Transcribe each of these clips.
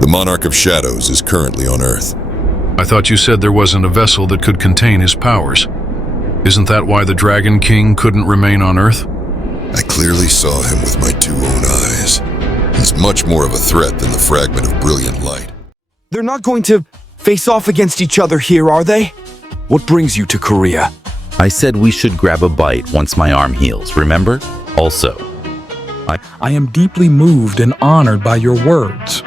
The Monarch of Shadows is currently on Earth. I thought you said there wasn't a vessel that could contain his powers. Isn't that why the Dragon King couldn't remain on Earth? I clearly saw him with my 2 own eyes. He's much more of a threat than the fragment of brilliant light. They're not going to face off against each other here, are they? What brings you to Korea? I said we should grab a bite once my arm heals, remember? Also, I am deeply moved and honored by your words.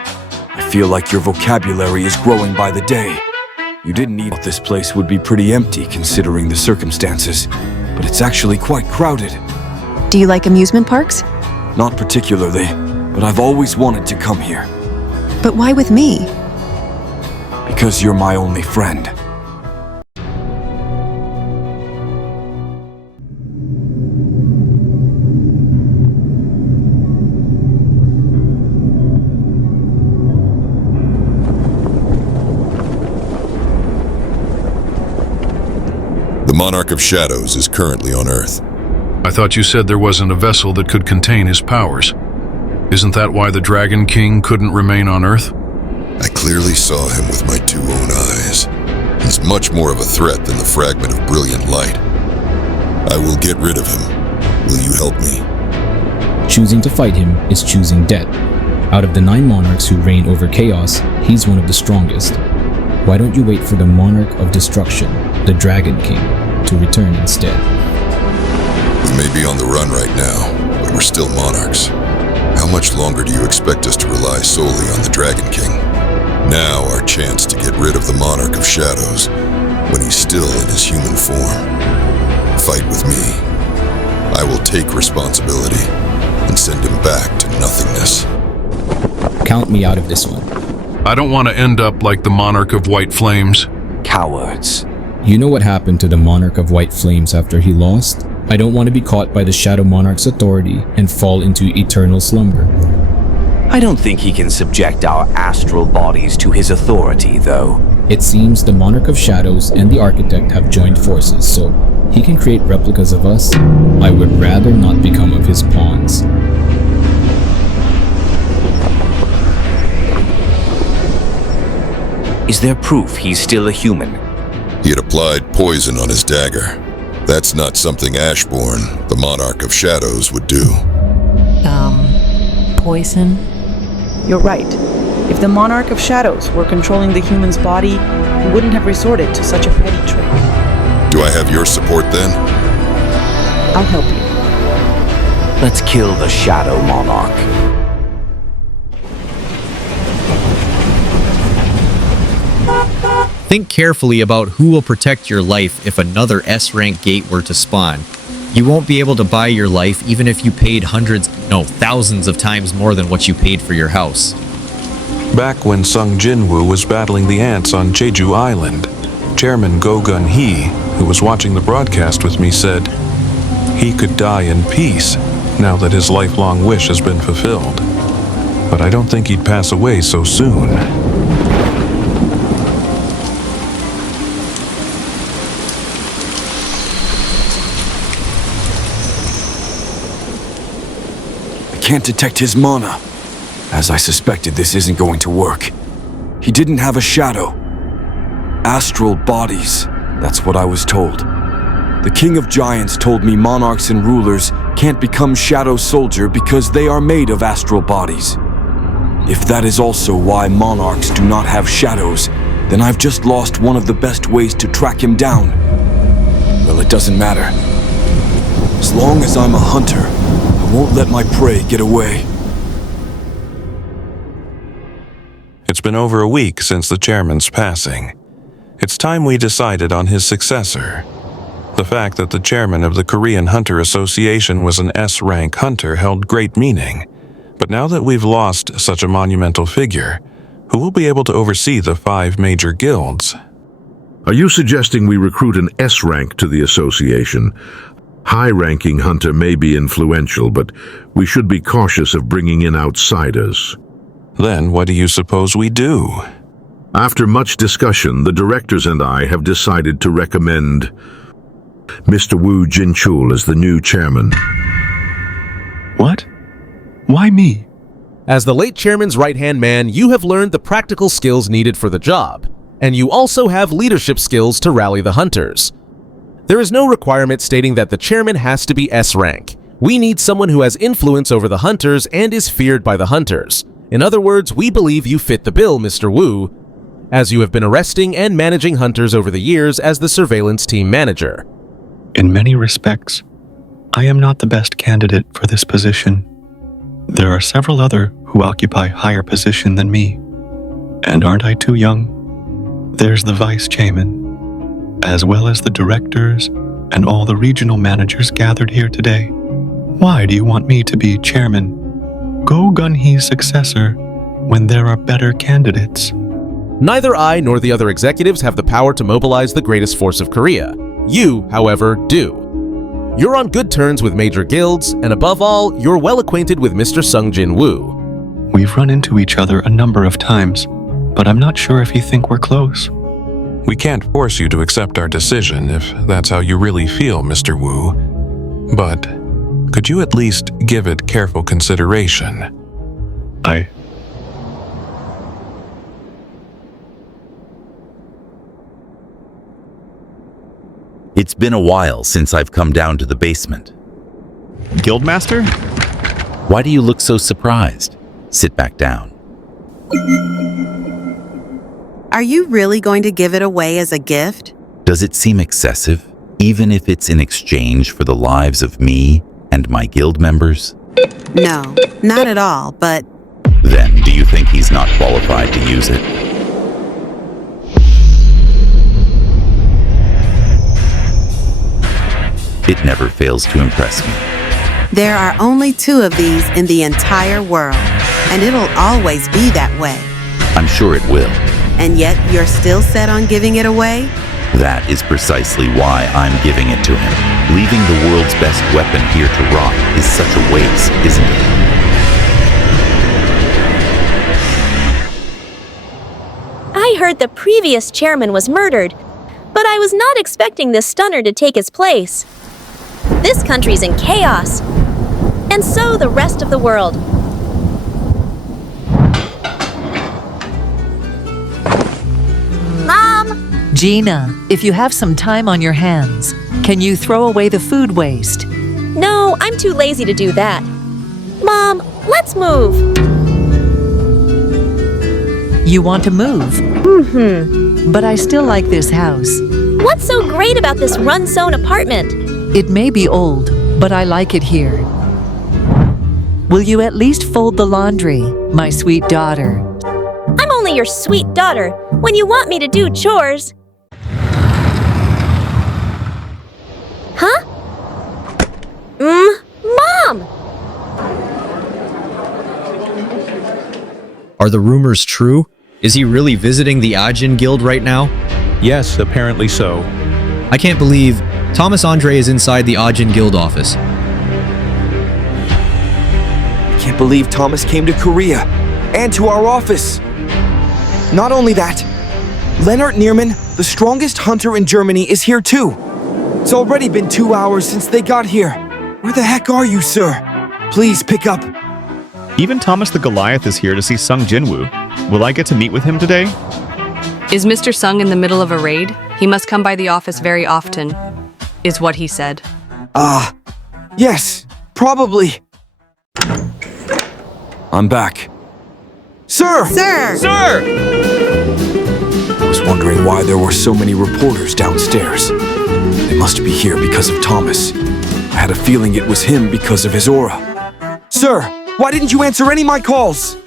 I feel like your vocabulary is growing by the day. You didn't need this place would be pretty empty considering the circumstances, but it's actually quite crowded. Do you like amusement parks? Not particularly, but I've always wanted to come here. But why with me? Because you're my only friend. The Monarch of Shadows is currently on Earth. I thought you said there wasn't a vessel that could contain his powers. Isn't that why the Dragon King couldn't remain on Earth? I clearly saw him with my 2 own eyes. He's much more of a threat than the fragment of brilliant light. I will get rid of him. Will you help me? Choosing to fight him is choosing death. Out of the 9 monarchs who reign over chaos, he's one of the strongest. Why don't you wait for the Monarch of Destruction, the Dragon King, to return instead? We may be on the run right now, but we're still monarchs. How much longer do you expect us to rely solely on the Dragon King? Now our chance to get rid of the Monarch of Shadows when he's still in his human form. Fight with me. I will take responsibility and send him back to nothingness. Count me out of this one. I don't want to end up like the Monarch of White Flames. Cowards. You know what happened to the Monarch of White Flames after he lost? I don't want to be caught by the Shadow Monarch's authority and fall into eternal slumber. I don't think he can subject our astral bodies to his authority, though. It seems the Monarch of Shadows and the Architect have joined forces, so he can create replicas of us. I would rather not become of his pawns. Is there proof he's still a human? He had applied poison on his dagger. That's not something Ashborn, the Monarch of Shadows, would do. Poison? You're right. If the Monarch of Shadows were controlling the human's body, he wouldn't have resorted to such a petty trick. Do I have your support then? I'll help you. Let's kill the Shadow Monarch. Think carefully about who will protect your life if another S-rank gate were to spawn. You won't be able to buy your life even if you paid thousands of times more than what you paid for your house. Back when Sung Jinwoo was battling the ants on Jeju Island, Chairman Go Gun-hee, who was watching the broadcast with me, said he could die in peace now that his lifelong wish has been fulfilled. But I don't think he'd pass away so soon. Can't detect his mana. As I suspected, this isn't going to work. He didn't have a shadow. Astral bodies, that's what I was told. The King of Giants told me monarchs and rulers can't become Shadow Soldier because they are made of astral bodies. If that is also why monarchs do not have shadows, then I've just lost one of the best ways to track him down. Well, it doesn't matter. As long as I'm a hunter, I won't let my prey get away. It's been over a week since the chairman's passing. It's time we decided on his successor. The fact that the chairman of the Korean Hunter Association was an S-rank hunter held great meaning. But now that we've lost such a monumental figure, who will be able to oversee the 5 major guilds? Are you suggesting we recruit an S-rank to the association? High-ranking hunter may be influential, but we should be cautious of bringing in outsiders. Then what do you suppose we do? After much discussion, the directors and I have decided to recommend Mr. Woo Jin-CHUL as the new chairman. What? Why me? As the late chairman's right-hand man, you have learned the practical skills needed for the job, and you also have leadership skills to rally the hunters. There is no requirement stating that the chairman has to be S rank. We need someone who has influence over the hunters and is feared by the hunters. In other words, we believe you fit the bill, Mr. Woo, as you have been arresting and managing hunters over the years as the surveillance team manager. In many respects, I am not the best candidate for this position. There are several other who occupy higher position than me. And aren't I too young? There's the vice chairman, as well as the directors and all the regional managers gathered here today. Why do you want me to be chairman? Go Gun-hee's successor when there are better candidates. Neither I nor the other executives have the power to mobilize the greatest force of Korea. You, however, do. You're on good terms with major guilds, and above all, you're well acquainted with Mr. Sung Jinwoo. We've run into each other a number of times, but I'm not sure if you think we're close. We can't force you to accept our decision if that's how you really feel, Mr. Woo. But could you at least give it careful consideration? It's been a while since I've come down to the basement. Guildmaster? Why do you look so surprised? Sit back down. Are you really going to give it away as a gift? Does it seem excessive, even if it's in exchange for the lives of me and my guild members? No, not at all, but... Then do you think he's not qualified to use it? It never fails to impress me. There are only 2 of these in the entire world, and it'll always be that way. I'm sure it will. And yet you're still set on giving it away? That is precisely why I'm giving it to him. Leaving the world's best weapon here to rot is such a waste, isn't it? I heard the previous chairman was murdered, but I was not expecting this stunner to take his place. This country's in chaos, and so the rest of the world. Mom! Gina, if you have some time on your hands, can you throw away the food waste? No, I'm too lazy to do that. Mom, let's move. You want to move? Mm-hmm. But I still like this house. What's so great about this run-sewn apartment? It may be old, but I like it here. Will you at least fold the laundry, my sweet daughter? I'm only your sweet daughter when you want me to do chores. Huh? Mom! Are the rumors true? Is he really visiting the Ajin Guild right now? Yes, apparently so. I can't believe Thomas Andre is inside the Ajin Guild office. I can't believe Thomas came to Korea and to our office. Not only that, Lennart Nierman, the strongest hunter in Germany, is here too. It's already been 2 hours since they got here. Where the heck are you, sir? Please pick up. Even Thomas the Goliath is here to see Sung Jinwoo. Will I get to meet with him today? Is Mr. Sung in the middle of a raid? He must come by the office very often, is what he said. Yes, probably. I'm back. Sir! Sir! Sir! I was wondering why there were so many reporters downstairs. They must be here because of Thomas. I had a feeling it was him because of his aura. Sir, why didn't you answer any of my calls?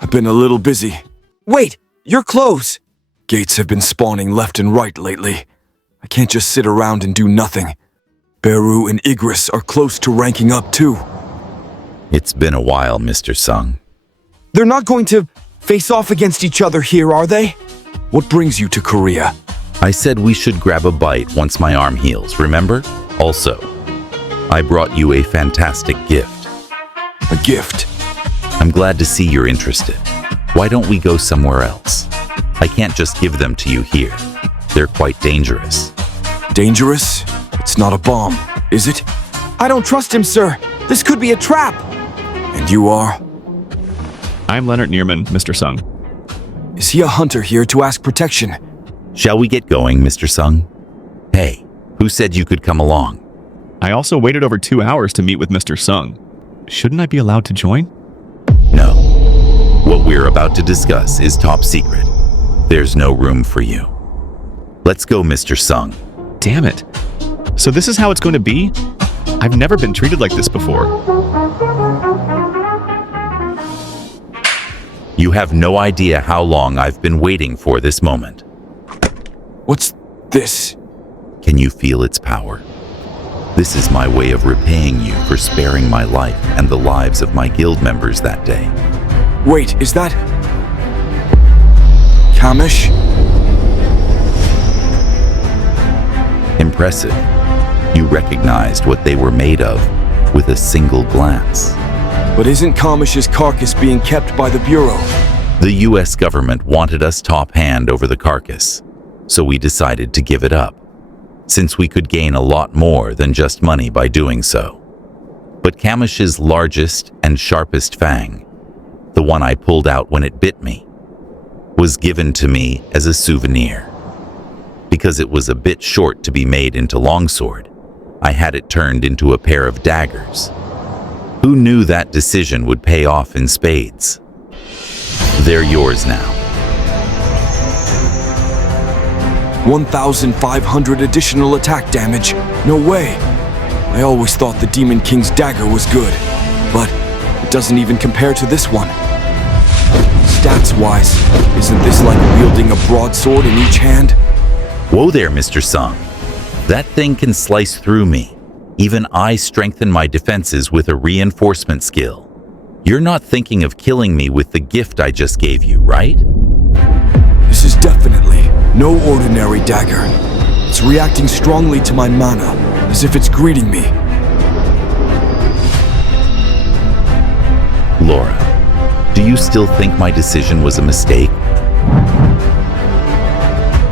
I've been a little busy. Wait, your clothes! Gates have been spawning left and right lately. I can't just sit around and do nothing. Beru and Igris are close to ranking up too. It's been a while, Mr. Sung. They're not going to face off against each other here, are they? What brings you to Korea? I said we should grab a bite once my arm heals, remember? Also, I brought you a fantastic gift. A gift? I'm glad to see you're interested. Why don't we go somewhere else? I can't just give them to you here. They're quite dangerous. Dangerous? It's not a bomb, is it? I don't trust him, sir. This could be a trap. And you are? I'm Leonard Neerman, Mr. Sung. Is he a hunter here to ask protection? Shall we get going, Mr. Sung? Hey, who said you could come along? I also waited over 2 hours to meet with Mr. Sung. Shouldn't I be allowed to join? No. What we're about to discuss is top secret. There's no room for you. Let's go, Mr. Sung. Damn it. So this is how it's going to be? I've never been treated like this before. You have no idea how long I've been waiting for this moment. What's this? Can you feel its power? This is my way of repaying you for sparing my life and the lives of my guild members that day. Wait, is that... Kamish? Impressive. You recognized what they were made of with a single glance. But isn't Kamish's carcass being kept by the Bureau? The US government wanted us top hand over the carcass, so we decided to give it up, since we could gain a lot more than just money by doing so. But Kamish's largest and sharpest fang, the one I pulled out when it bit me, was given to me as a souvenir. Because it was a bit short to be made into longsword, I had it turned into a pair of daggers. Who knew that decision would pay off in spades? They're yours now. 1,500 additional attack damage. No way. I always thought the Demon King's dagger was good, but it doesn't even compare to this one. Stats-wise, isn't this like wielding a broadsword in each hand? Whoa there, Mr. Sung. That thing can slice through me. Even I strengthen my defenses with a reinforcement skill. You're not thinking of killing me with the gift I just gave you, right? This is definitely no ordinary dagger. It's reacting strongly to my mana, as if it's greeting me. Laura, do you still think my decision was a mistake?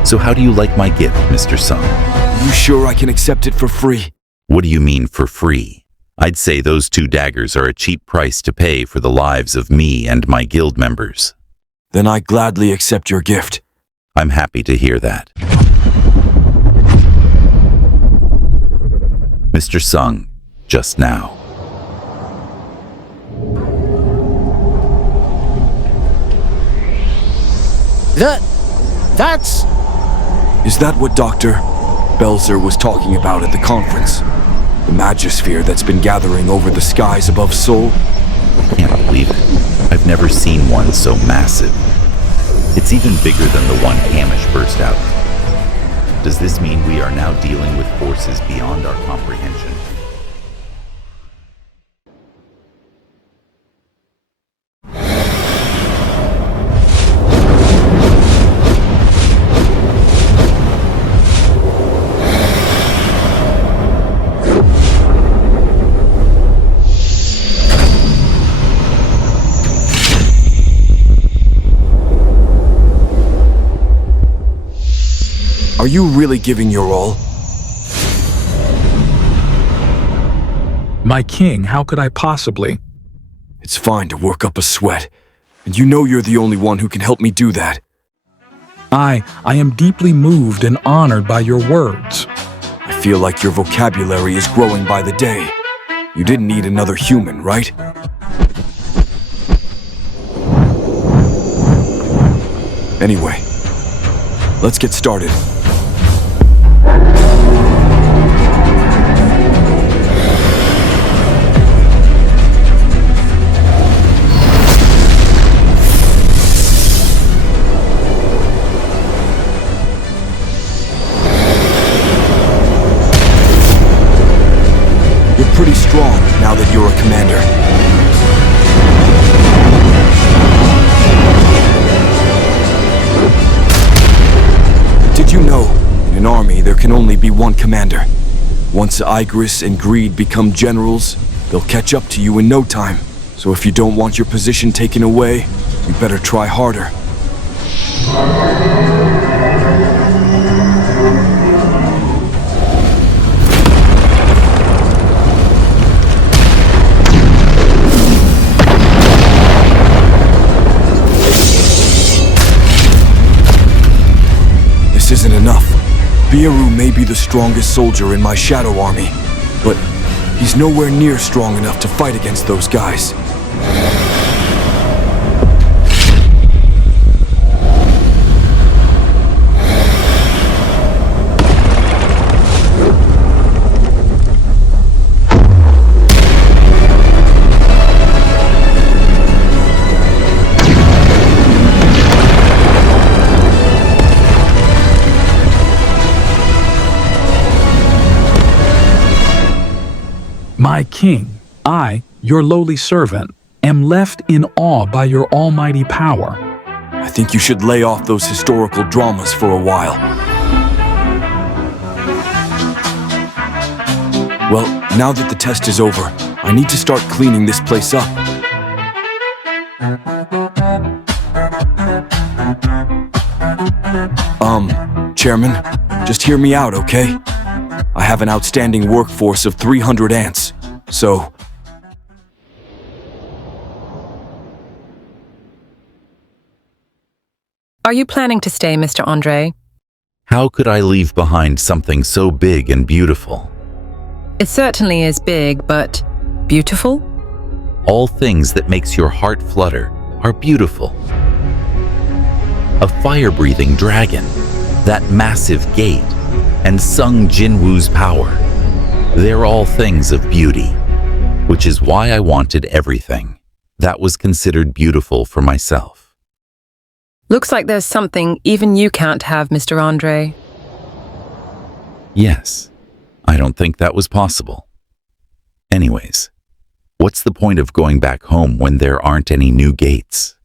So how do you like my gift, Mr. Sung? You sure I can accept it for free? What do you mean for free? I'd say those 2 daggers are a cheap price to pay for the lives of me and my guild members. Then I gladly accept your gift. I'm happy to hear that. Mr. Sung, just now. That's... Is that what Dr. Belzer was talking about at the conference? The Magisphere that's been gathering over the skies above Seoul? I can't believe it. I've never seen one so massive. It's even bigger than the one Hamish burst out. Does this mean we are now dealing with forces beyond our comprehension? Are you really giving your all? My king, how could I possibly? It's fine to work up a sweat, and you know you're the only one who can help me do that. I am deeply moved and honored by your words. I feel like your vocabulary is growing by the day. You didn't need another human, right? Anyway, let's get started. You're pretty strong now that you're a commander. Did you know, in an army there can only be one commander? Once Igris and Greed become generals, they'll catch up to you in no time. So if you don't want your position taken away, you better try harder. Byeru may be the strongest soldier in my shadow army, but he's nowhere near strong enough to fight against those guys. My king, I, your lowly servant, am left in awe by your almighty power. I think you should lay off those historical dramas for a while. Well, now that the test is over, I need to start cleaning this place up. Chairman, just hear me out, okay? I have an outstanding workforce of 300 ants, so... Are you planning to stay, Mr. Andre? How could I leave behind something so big and beautiful? It certainly is big, but beautiful? All things that makes your heart flutter are beautiful. A fire-breathing dragon, that massive gate, and Sung Jinwoo's power. They're all things of beauty, which is why I wanted everything that was considered beautiful for myself. Looks like there's something even you can't have, Mr. Andre. Yes, I don't think that was possible. Anyways, what's the point of going back home when there aren't any new gates?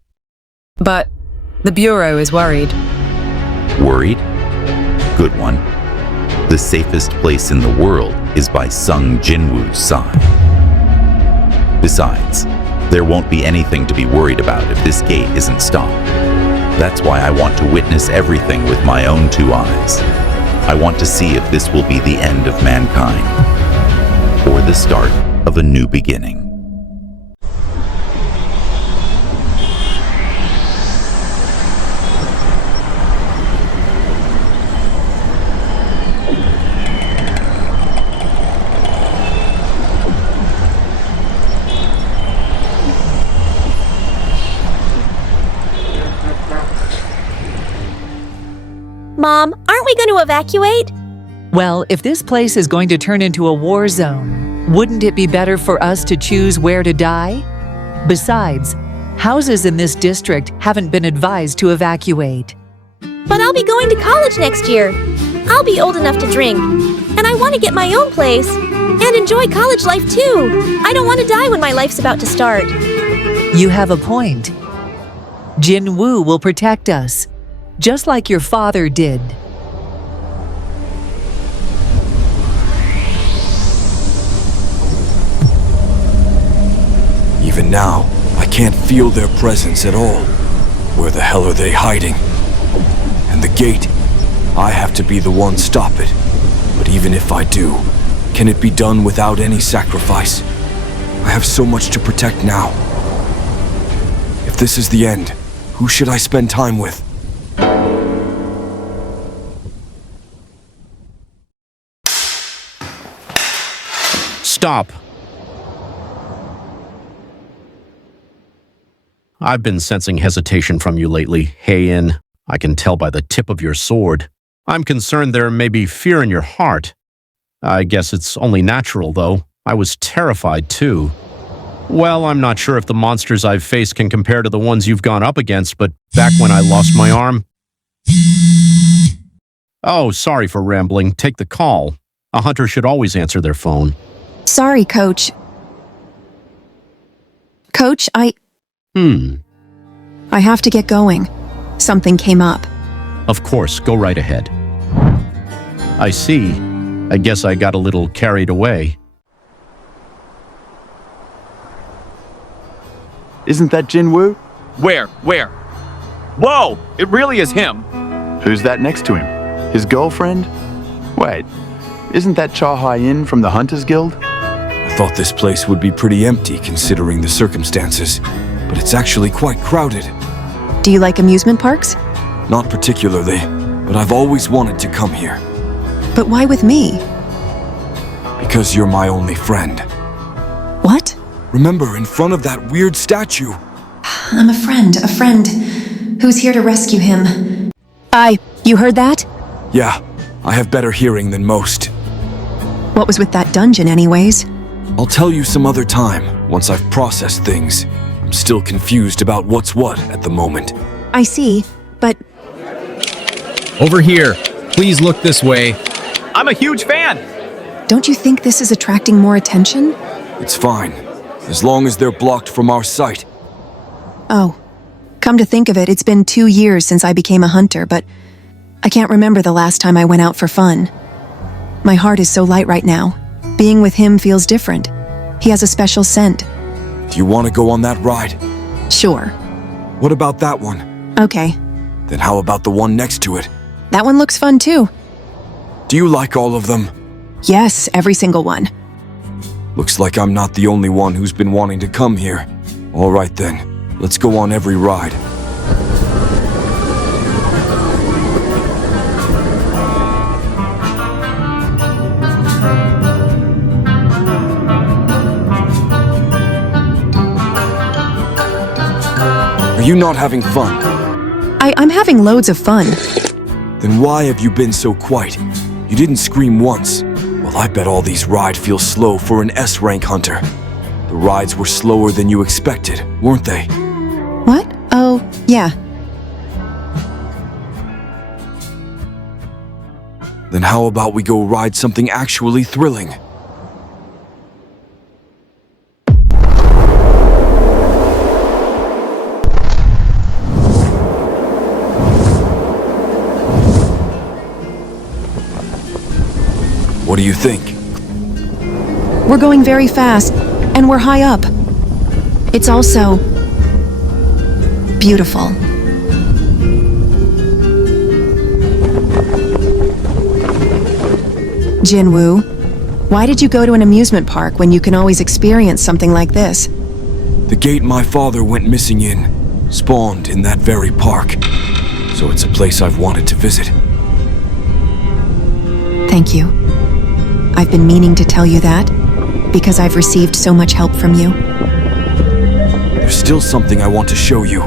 But the Bureau is worried. Worried? Good one. The safest place in the world is by Sung Jinwoo's side. Besides, there won't be anything to be worried about if this gate isn't stopped. That's why I want to witness everything with my own two eyes. I want to see if this will be the end of mankind, or the start of a new beginning. Mom, aren't we going to evacuate? Well, if this place is going to turn into a war zone, wouldn't it be better for us to choose where to die? Besides, houses in this district haven't been advised to evacuate. But I'll be going to college next year. I'll be old enough to drink, and I want to get my own place and enjoy college life too. I don't want to die when my life's about to start. You have a point. Jinwoo will protect us, just like your father did. Even now, I can't feel their presence at all. Where the hell are they hiding? And the gate, I have to be the one stop it. But even if I do, can it be done without any sacrifice? I have so much to protect now. If this is the end, who should I spend time with? Stop. I've been sensing hesitation from you lately, Hae-In. I can tell by the tip of your sword. I'm concerned there may be fear in your heart. I guess it's only natural, though. I was terrified, too. Well, I'm not sure if the monsters I've faced can compare to the ones you've gone up against, but back when I lost my arm... Oh, sorry for rambling. Take the call. A hunter should always answer their phone. Sorry, Coach. Coach, I have to get going. Something came up. Of course, go right ahead. I see. I guess I got a little carried away. Isn't that Jinwoo? Where? Whoa! It really is him! Who's that next to him? His girlfriend? Wait, isn't that Cha Hae-In from the Hunters Guild? I thought this place would be pretty empty considering the circumstances, but it's actually quite crowded. Do you like amusement parks? Not particularly, but I've always wanted to come here. But why with me? Because you're my only friend. What? Remember, in front of that weird statue. I'm a friend who's here to rescue him. You heard that? Yeah, I have better hearing than most. What was with that dungeon anyways? I'll tell you some other time, once I've processed things. I'm still confused about what's what at the moment. I see, but... Over here. Please look this way. I'm a huge fan! Don't you think this is attracting more attention? It's fine, as long as they're blocked from our sight. Oh. Come to think of it, it's been 2 years since I became a hunter, but I can't remember the last time I went out for fun. My heart is so light right now. Being with him feels different. He has a special scent. Do you want to go on that ride? Sure. What about that one? Okay. Then how about the one next to it? That one looks fun too. Do you like all of them? Yes, every single one. Looks like I'm not the only one who's been wanting to come here. All right then, let's go on every ride. Are you not having fun? I'm having loads of fun. Then why have you been so quiet? You didn't scream once. Well, I bet all these rides feel slow for an S-rank hunter. The rides were slower than you expected, weren't they? What? Oh, yeah. Then how about we go ride something actually thrilling? What do you think? We're going very fast, and we're high up. It's also... beautiful. Jinwoo, why did you go to an amusement park when you can always experience something like this? The gate my father went missing in spawned in that very park, so it's a place I've wanted to visit. Thank you. I've been meaning to tell you that, because I've received so much help from you. There's still something I want to show you.